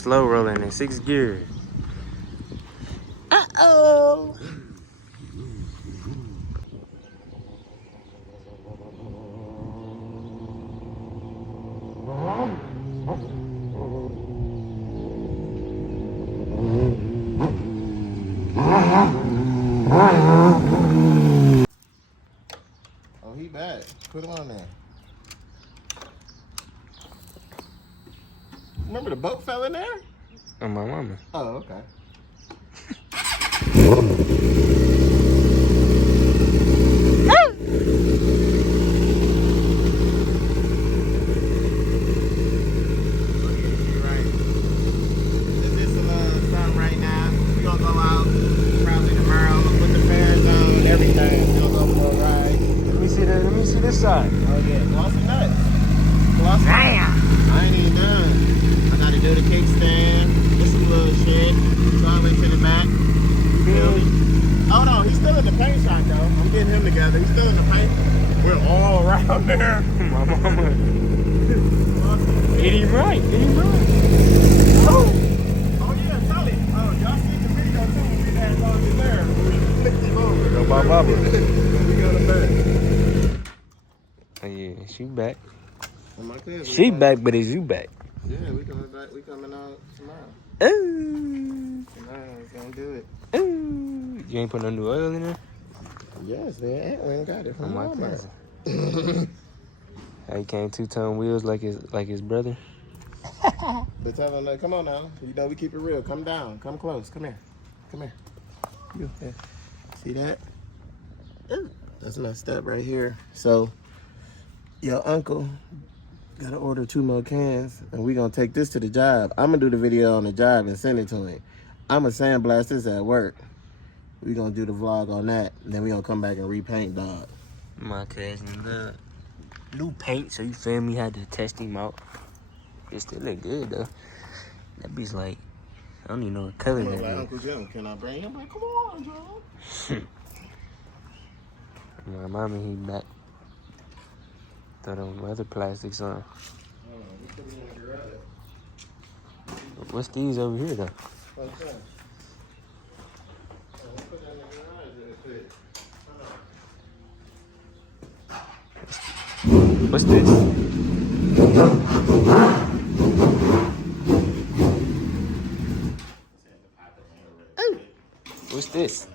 slow rolling in 6 gears. Uh-oh. Oh, he back. Put him on there. Remember the boat fell in there? Oh, my mama. Oh, okay. Side. Oh yeah, lost a nut. Lost Damn! I ain't even done. I gotta do the kickstand, just some little shit. So I'm to the back. Feel me? Oh no, he's still in the paint shop though. I'm getting him together. He's still in the paint. We're all around there. My mama. Get him right. Get him right. Oh yeah, solid. Oh, y'all seen the video too when we had all in there. We flicked him over. Go my mama. We got him back. Oh yeah, she back. Well, She back, but is you back? Yeah, we coming back. We coming out tomorrow. Ooh. Tomorrow's gonna do it. Ooh. You ain't put no new oil in there? Yes, man. We ain't got it from my Walmart. cousin. How he came 2-tone wheels like his brother? But tell him, come on now. You know we keep it real. Come down. Come close. Come here. Come here. You. Yeah. See that? Ooh. That's messed up right here. So, your uncle gotta order 2 more cans, and we gonna take this to the job. I'm gonna do the video on the job and send it to him. I'm gonna sandblast this at work. We gonna do the vlog on that, and then we gonna come back and repaint, dog. My cousin, the new paint, so you feel me? Had to test him out. It still look good though. That bitch like, I don't even know what color that like is. Uncle Jim, can I bring him? Like, come on, Joe. My mama, he back. Throw them other plastics on. What's these over here though? What's this? Oh. What's this?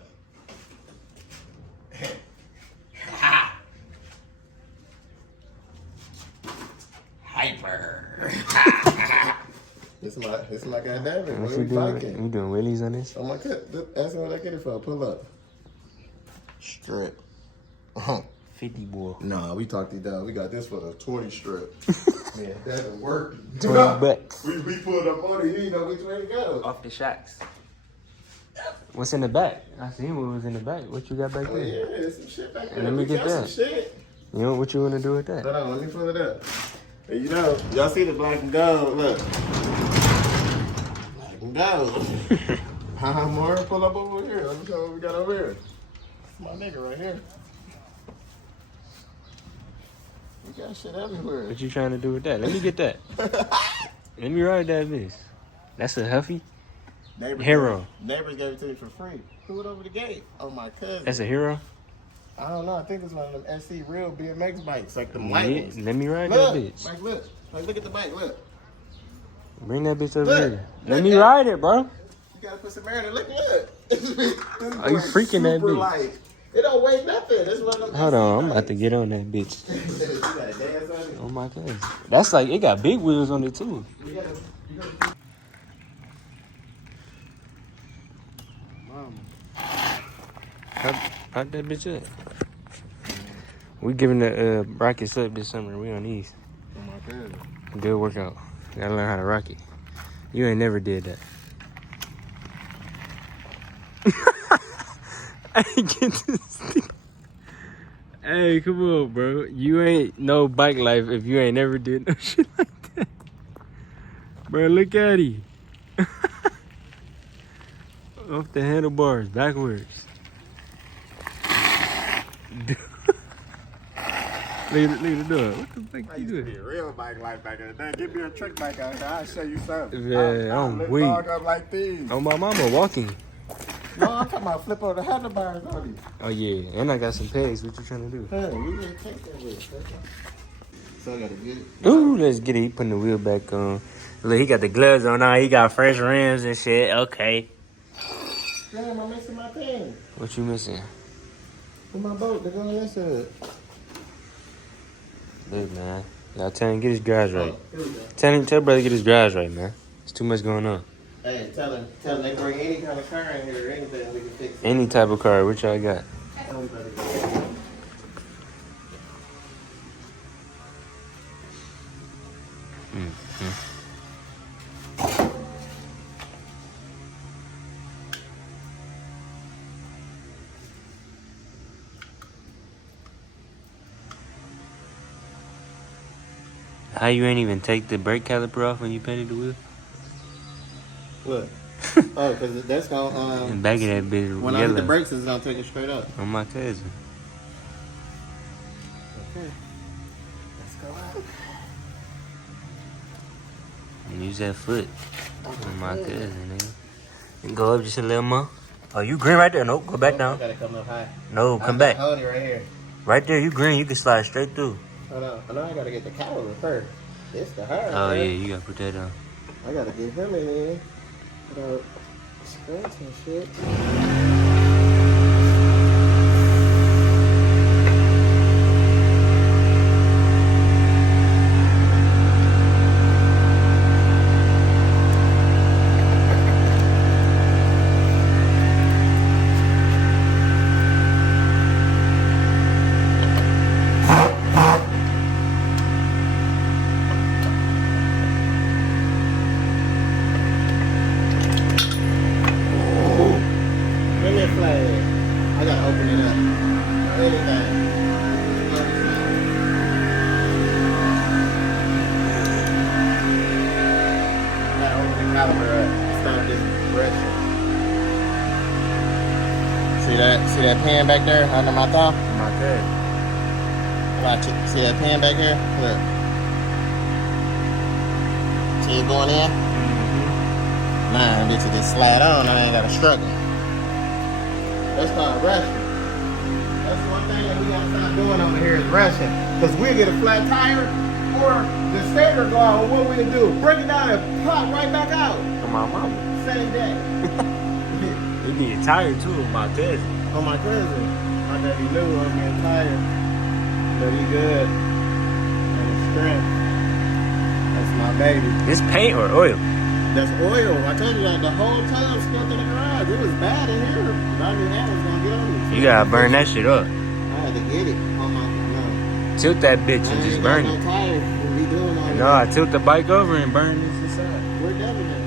Hyper. It's my guy David. What you doing? You doing wheelies on this? Oh my God. Ask me what I get it for. Pull up. Strip. 50 boy. Nah, we talked it down. We got this for the 20 strip. Man, that didn't work. 20 bucks. We pulled up on it. You didn't know which way to go. Off the shocks. What's in the back? I seen what was in the back. What you got back there? Yeah, there's some shit back there. Let me get that. Some shit. You know what you want to do with that? Hold on, let me pull it up. Hey, you know, y'all see the black and gold? Look. Black and gold. More? Pull up over here. Let me show you what we got over here. It's my nigga right here. We got shit everywhere. What you trying to do with that? Let me get that. Let me ride that bitch. That's a Huffy? Hero. Neighbors gave it to me for free. Threw it over the gate. Oh, my cousin. That's a Hero? I don't know. I think it's one of them SC real BMX bikes, like the white ones. Let me ride Look, that bitch. Like, look. Like, look at the bike. Look. Bring that bitch over here. Let me ride it, bro. You gotta put some air in it. Look. Are you freaking that bitch? Light. It don't weigh nothing. It's one of them. Hold on, I'm about to get on that bitch. You gotta dance on it. Oh my God. That's like, it got big wheels on it too. You gotta How'd that bitch up? We giving the rockets up this summer. We on these. Oh my God. Good workout. Gotta learn how to rock it. You ain't never did that. Hey, get this thing. Hey, come on, bro. You ain't no bike life if you ain't never did no shit like that. Bro, look at him. Off the handlebars, backwards. Look at the dog. What the fuck I you used to be doing? a real bike life back in the day. Give me a trick bike out here. I'll show you something. Yeah, I'll I'm lift weak. dog up like these. Oh, my mama walking. No, I'm talking about flip over the handlebars on these. Oh, yeah. And I got some pegs. What you trying to do? Hey, we gonna take that with us. So I gotta get it. Ooh, let's get it. He putting the wheel back on. Look, he got the gloves on now. He got fresh rims and shit. Okay. Damn, I'm missing my thing. What you missing? In my boat, they're going this side. Look, man. Y'all tell him get his garage right. Oh, here we go. Tell brother get his garage right, man. There's too much going on. Hey, tell them they bring any kind of car in here or anything we can fix it. Any type of car. What y'all got? Everybody go. How you ain't even take the brake caliper off when you painted the wheel? Look. Oh, because that's gonna And back of that bitch when I hit the yellow. brakes, it's gonna take it straight up. On my cousin. Okay. Let's go out. And use that foot. On my cousin, nigga. And go up just a little more. Oh, you green right there. Nope, go back I down. gotta come up high. No, come back. Hold it right here. Right there, you green. You can slide straight through. Hold on. I know I gotta get the caliber first. It's the hard. Oh, man. yeah, you gotta put that on. I gotta get him in there without scratching shit. I gotta open it up. Anything. I gotta open the caliper up and start this pressure. See that pan back there under my thumb? My cousin. Watch it. See that pan back here? Look. See it going in? Nah, bitch, it just slide on. I ain't gotta struggle. That's called rushing. That's one thing that we gotta stop doing over here is rushing. Because we'll get a flat tire or the stator go out. What we'll do? Break it down and pop right back out. Come on, mama. Same day. You need a tire too, my cousin. Oh, my cousin. My daddy knew I'm getting tired. But he good. And his strength. That's my baby. This paint or oil? That's oil. I told you that the whole time stuck in the garage. It was bad in here. But I knew that was gonna get on me. You gotta burn that shit up. I had to get it on my no. Tilt that bitch I and just ain't burn got it. no tires to be doing all No, that. I tilt the bike over and burn this inside. Where Devin at?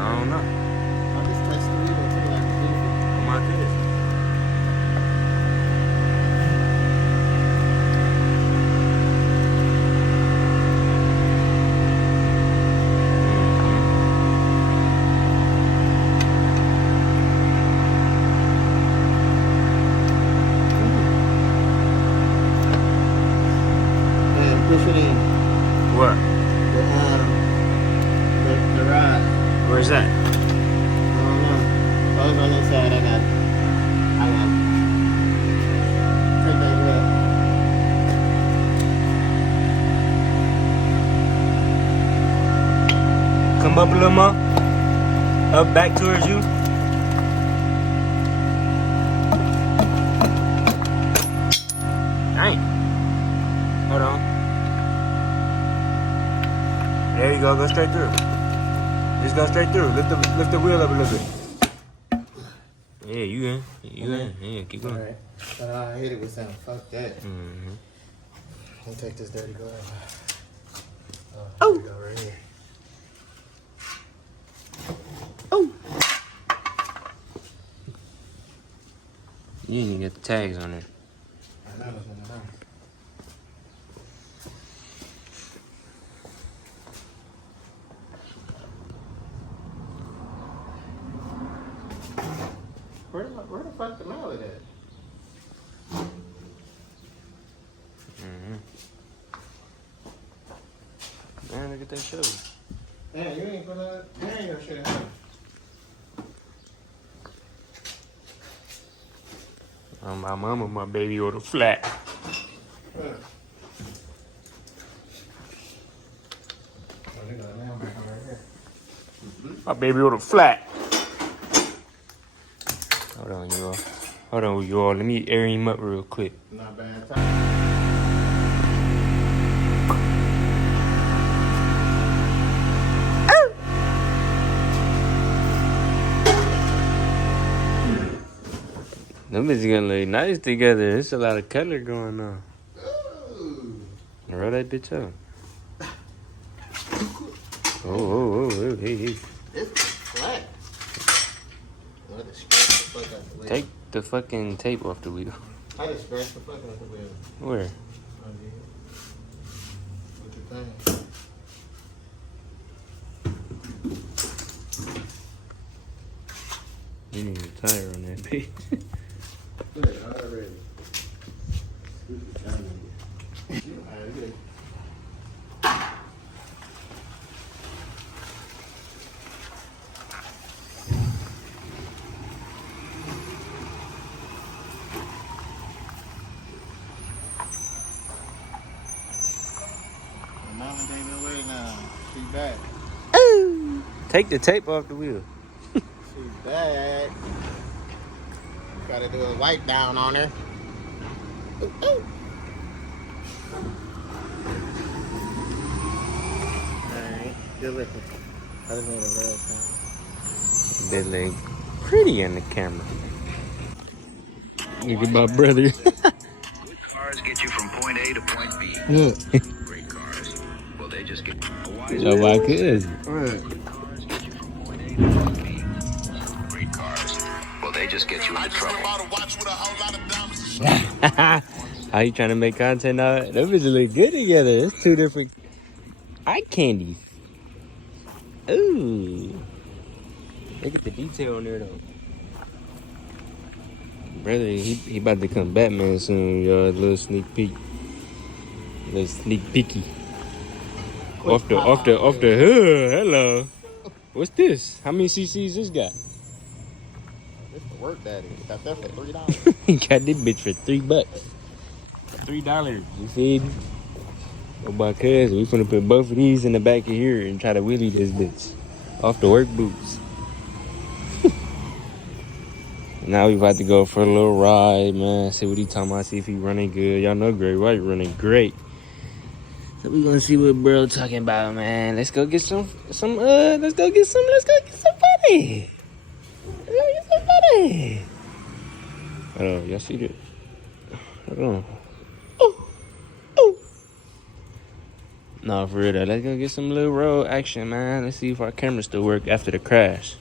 I don't know. I just touched the wheel too. Like a goofy. On my cousin. Man, push it in. What? The rod. Where's that? I don't know. Those on this side. I got it. Take that wheel. Come up a little more. Up back towards you. Dang. Hold on. There you go. Go straight through. Just go straight through. Lift the wheel up a little bit. Yeah, you in. You in. Yeah, keep going. Alright. I hit it with something. Fuck that. Mm-hmm. Let me take this dirty glove. Oh. Here we go, right here. Oh. You didn't even get the tags on there. I know, I know. Where the fuck the mallet at? Mm-hmm. Man, look at that show. Man, you ain't gonna shit, huh? My mama, my baby ordered flat. My baby ordered flat. Hold on, y'all. Hold on, y'all. Let me air him up real quick. Not bad time. Them bitches gonna look nice together. There's a lot of color going on. Ooh. Roll that bitch up. Oh, hey. It's flat. I just scratch the fuck out the wheel. Take the fucking tape off the wheel. I just scratched the fuck out the wheel. Where? I did. What you think? You need a tire on that bitch. Good, already. Stupid Johnny. Alright, good. Mama gave me away now. She back. Take the tape off the wheel. She's back. Gotta do a wipe down on her. Ooh, ooh. Alright, good looking. I just made a little time. That leg pretty in the camera. Look at my brother. Cars get you from point A to point B. Yeah. Great cars. Well, they just get Oh my goodness. Cars get you from point A to point B. Great cars. Well, they just get you into trouble. How you trying to make content out? Them bitches look good together. It's two different eye candies. Ooh. Look at the detail on there though. Brother, he about to come Batman soon, y'all. A little sneak peek. A little sneak peeky. Off the hood. Hello. What's this? How many CCs this got? It's the work daddy. Got that for $3. He got this bitch for $3. $3. You see me? Oh my cousin, we finna put both of these in the back of here and try to wheelie this bitch off the work boots. Now we about to go for a little ride, man. See what he talking about. See if he running good. Y'all know Great White running great. So we gonna see what bro talking about, man. Let's go get some let's go get some buddy. Let's go get some buddy. Hold on, y'all see that? Hold on. Oh. No, for real though. Let's go get some little road action, man. Let's see if our camera still work after the crash.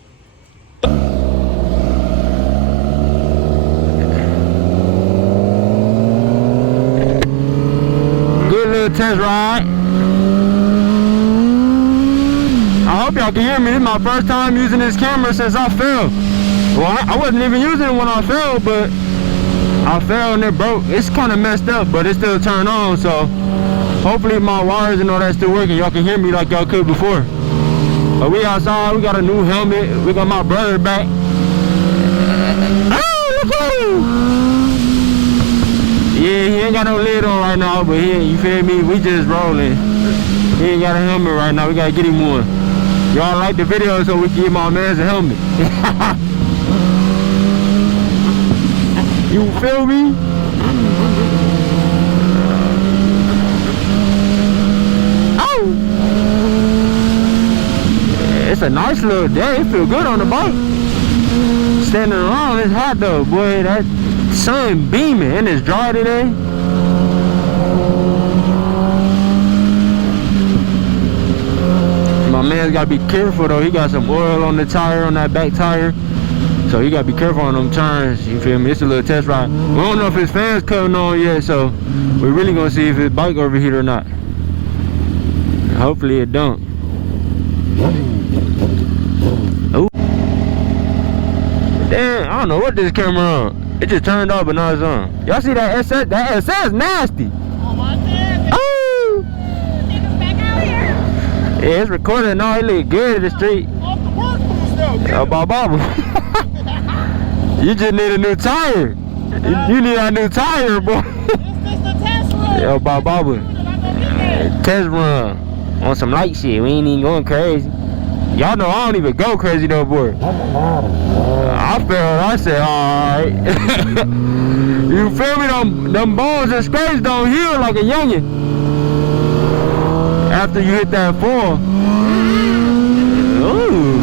Test ride. I hope y'all can hear me. This is my first time using this camera since I fell. Well, I wasn't even using it when I fell, but I fell and it broke. It's kind of messed up, but it still turned on, so hopefully my wires and all that still working. Y'all can hear me like y'all could before. But we outside. We got a new helmet. We got my brother back. Oh, look at him. Yeah, he ain't got no lid on right now, but you feel me? We just rolling. He ain't got a helmet right now. We gotta get him one. Y'all like the video, so we can give my man a helmet. You feel me? Oh! It's a nice little day. It feel good on the bike. Standing around, it's hot though, boy. That sun beaming and it's dry today. My man's gotta be careful though. He got some oil on the tire, on that back tire, so he gotta be careful on them turns. You feel me? It's a little test ride. We don't know if his fan's cutting on yet, so we're really gonna see if his bike overheat or not. Hopefully it don't. Oh, damn! I don't know what this camera on. It just turned off, but now it's on. Y'all see that SS? That SS nasty. Oh my God. Yeah, it's recording. No, he look good in the street. Off the work boost though. Oh, Baba. You just need a new tire. You need a new tire, boy. This the test run. Yo, Baba. Test run on some light shit. We ain't even going crazy. Y'all know I don't even go crazy no more. I felt. I said, all right. You feel me? Them bones and scrapes don't heal like a youngin. After you hit that fall. Ooh.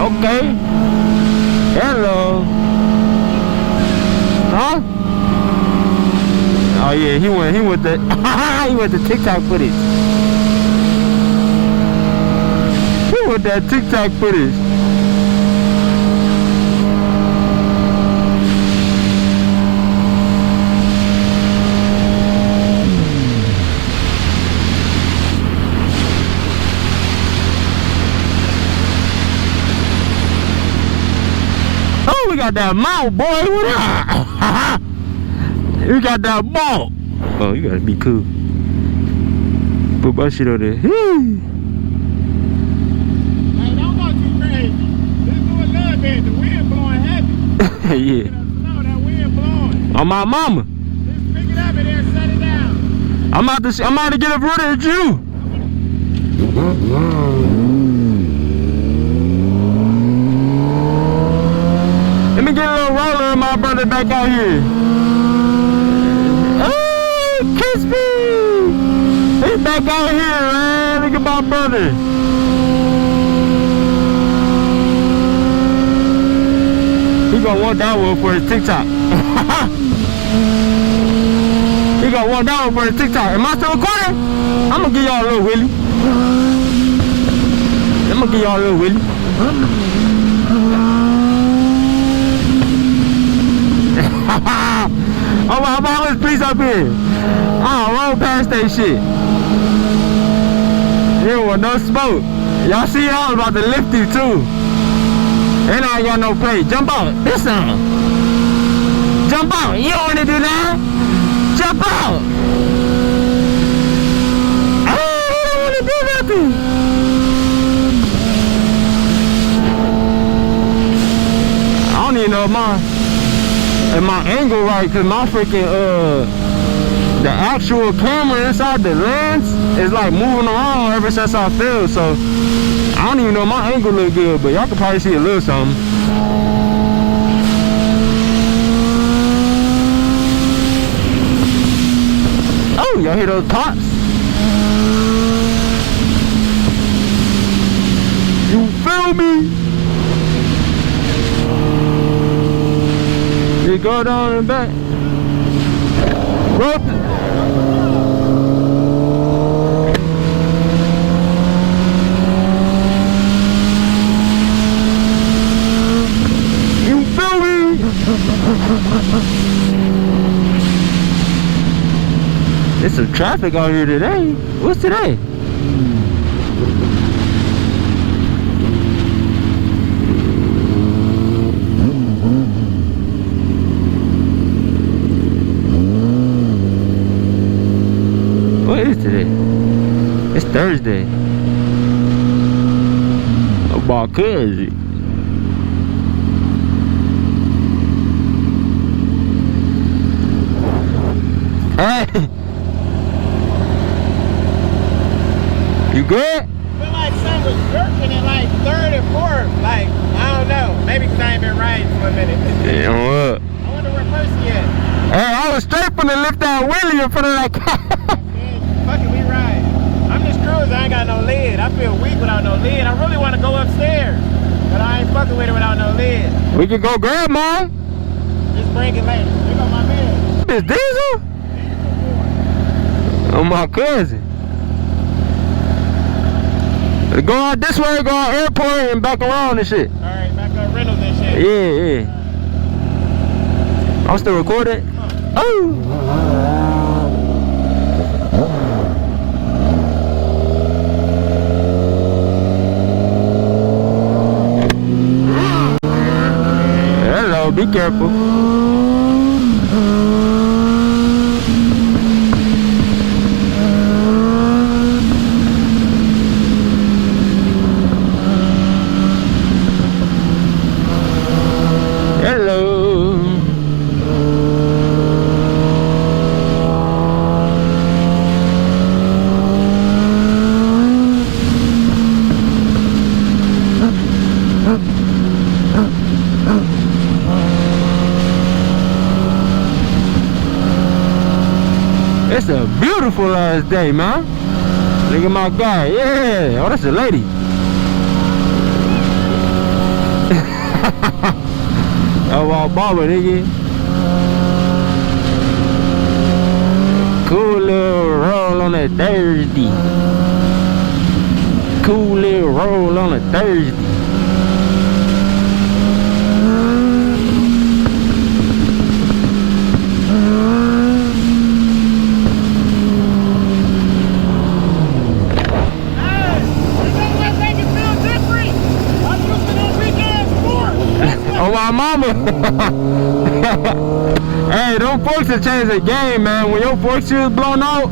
Okay. Hello. Huh? Oh yeah, he went the he went the TikTok footage. He went that TikTok footage. Oh, we got that mouth, boy. What up? You got that ball. Oh, you gotta be cool. Put my shit on there. Hey, don't go too crazy. Just do a little bit. The wind blowing heavy. Yeah. Slow, that wind blowing. On my mama. Just pick it up and then set it down. I'm out to get up rid of you. Let me get a little roller of my brother back out here. Oh, kiss me. He's back out here, man. Look at my brother. He gonna want that one for his TikTok. He gonna want that one for his TikTok. Am I still recording? I'm gonna give y'all a little willy. I'm gonna give y'all a little willy. Oh my mama's police up here. Oh, roll past that shit. You don't want no smoke. Y'all see I was about to lift you too. And I ain't got no plate. Jump out. This one. Jump out. You don't want to do that. Jump out. Oh, you don't want to do nothing. I don't even know if my angle right, cause my freaking the actual camera inside the lens is like moving around ever since I filmed, so I don't even know if my angle look good, but y'all can probably see a little something. Oh, y'all hear those pops? You feel me? You go down and back. Rope. You feel me? There's some traffic out here today. What's today? What is today? It's Thursday. About cousin. Hey. You good? I feel like something was jerking at like third and fourth. Like, I don't know. Maybe because I ain't been riding for a minute. Damn what? I wonder where Percy at. Hey, I was straight from the lift out wheelie in front of that car. Fuck it, we ride. I'm just cruising. I ain't got no lid. I feel weak without no lid. I really want to go upstairs, but I ain't fucking with it without no lid. We can go grab mine. Just bring it later. Here go my man. This diesel? Oh, my cousin. Go out this way, go out airport and back around and shit. Alright, back up Reynolds and shit. Yeah. I'm still recording. Oh. Hello, be careful. It's a beautiful ass day, man. Look at my guy. Yeah. Oh, that's a lady. Oh, our barber, nigga. Cool little roll on a Thursday. Cool little roll on a Thursday. Oh, my mama. Hey, them forks have changed the game, man. When your fork is blown out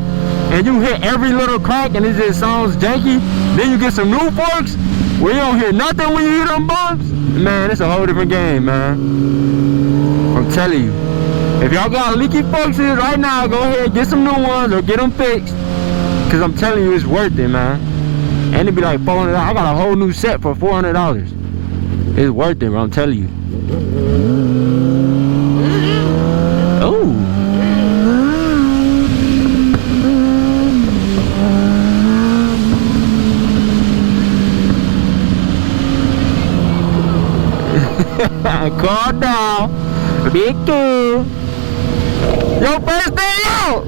and you hit every little crack and it just sounds janky, then you get some new forks where you don't hear nothing when you hit them bumps. Man, it's a whole different game, man. I'm telling you. If y'all got leaky forks right now, go ahead, get some new ones or get them fixed. Because I'm telling you, it's worth it, man. And it'd be like $400. I got a whole new set for $400. It's worth it, bro. I'm telling you. Oh. Calm down. Be cool. Your first day out.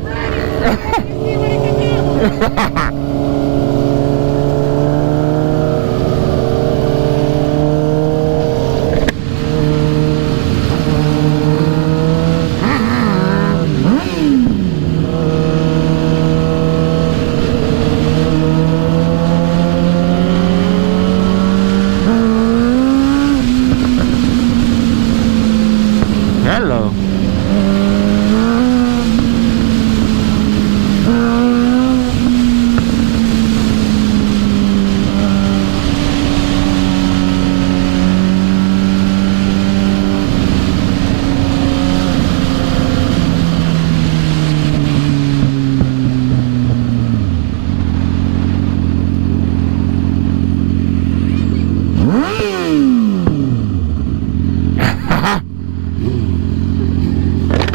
Hello.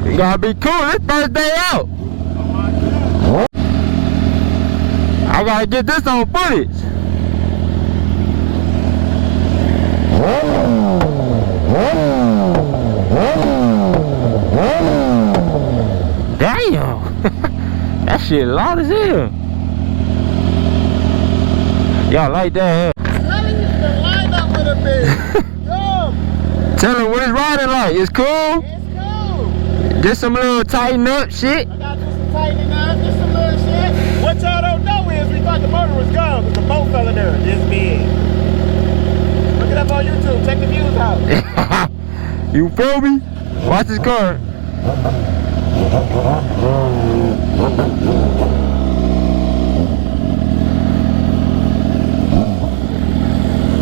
You gotta be cool. It's first day out. I gotta get this on footage. Damn. That shit loud as hell. Y'all like that, huh? Line up with a bit. Yo. Tell him what it's riding like. It's cool? It's cool. Just some little tighten up shit. I got just some tightening up, just some little shit. What y'all don't know is we thought the motor was gone, but the boat fell in there this big. Look it up on YouTube. Check the views out. You feel me? Watch this car.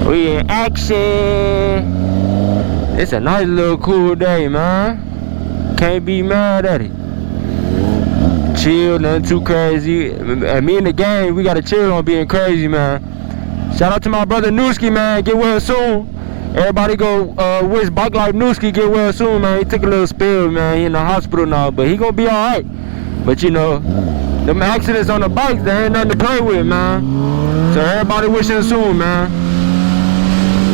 We in action. It's a nice little cool day, man. Can't be mad at it. Chill, nothing too crazy. Me and the gang, we gotta chill on being crazy, man. Shout out to my brother Newski, man. Get well soon. Everybody go wish Bike Life Newski get well soon, man. He took a little spill, man. He in the hospital now, but he gonna be alright. But you know, them accidents on the bikes, there ain't nothing to play with, man. So everybody wish him soon, man.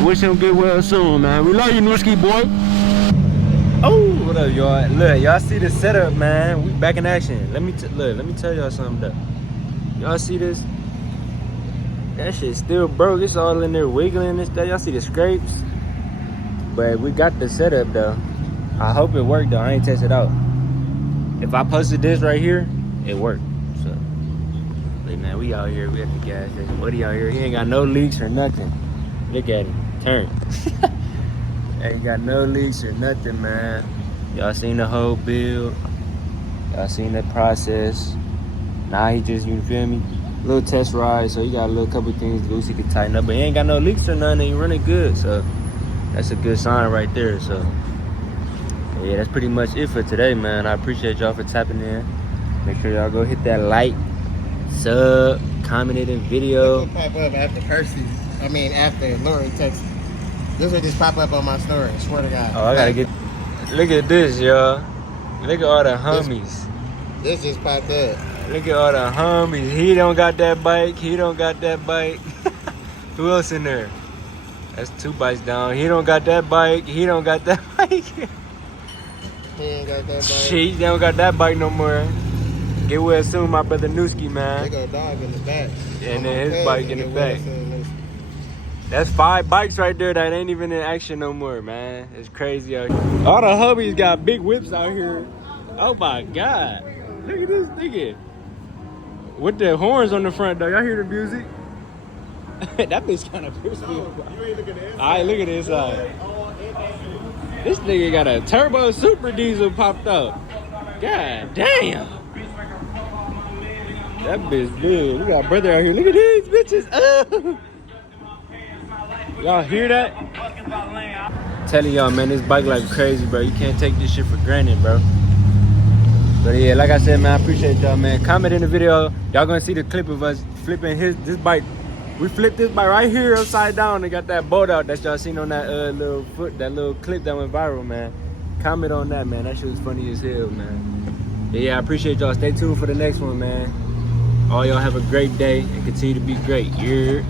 Wish him get well soon, man. We love you, Newski boy. Oh, what up, y'all? Look, y'all see the setup, man. We back in action. Let me tell y'all something though. Y'all see this? That shit still broke. It's all in there wiggling and stuff. Y'all see the scrapes? But we got the setup though. I hope it worked though. I ain't tested out. If I posted this right here, it worked. So, like, man, we out here. We at the gas station. Buddy out here. He ain't got no leaks or nothing. Look at him. Turn. Ain't got no leaks or nothing, man. Y'all seen the whole build. Y'all seen the process. Now he just, you feel me? Little test ride, so he got a little couple things loose he can tighten up, but he ain't got no leaks or nothing. He running good, so that's a good sign right there. So yeah, that's pretty much it for today, man. I appreciate y'all for tapping in. Make sure y'all go hit that like, sub, comment it in video. This will pop up after after Lori texted. This will just pop up on my story. I swear to God. Oh, I gotta get. Look at this, y'all. Look at all the homies. This just popped up. Look at all the homies. He don't got that bike. He don't got that bike. Who else in there? That's 2 bikes down. He don't got that bike. He don't got that bike. He ain't got that bike. She don't got that bike no more. Get well soon, my brother Newski, They man. got a dog in the back. And then his bike in the back. That's 5 bikes right there that ain't even in action no more, man. It's crazy out here. All the hubbies got big whips out here. Oh my God. Look at this nigga. With the horns on the front though. Y'all hear the music? That bitch kind of pissed me off. Alright, look at this side. This nigga got a turbo super diesel popped up. God damn. That bitch big. We got a brother out here. Look at these bitches. Oh. Y'all hear that? Telling y'all, man, this bike like crazy, bro. You can't take this shit for granted, bro. But yeah, like I said, man, I appreciate y'all, man. Comment in the video. Y'all gonna see the clip of us flipping this bike. We flipped this bike right here upside down and got that bolt out that y'all seen on that that little clip that went viral, man. Comment on that, man. That shit was funny as hell, man. Yeah, I appreciate y'all. Stay tuned for the next one, man. All y'all have a great day and continue to be great. Yeah.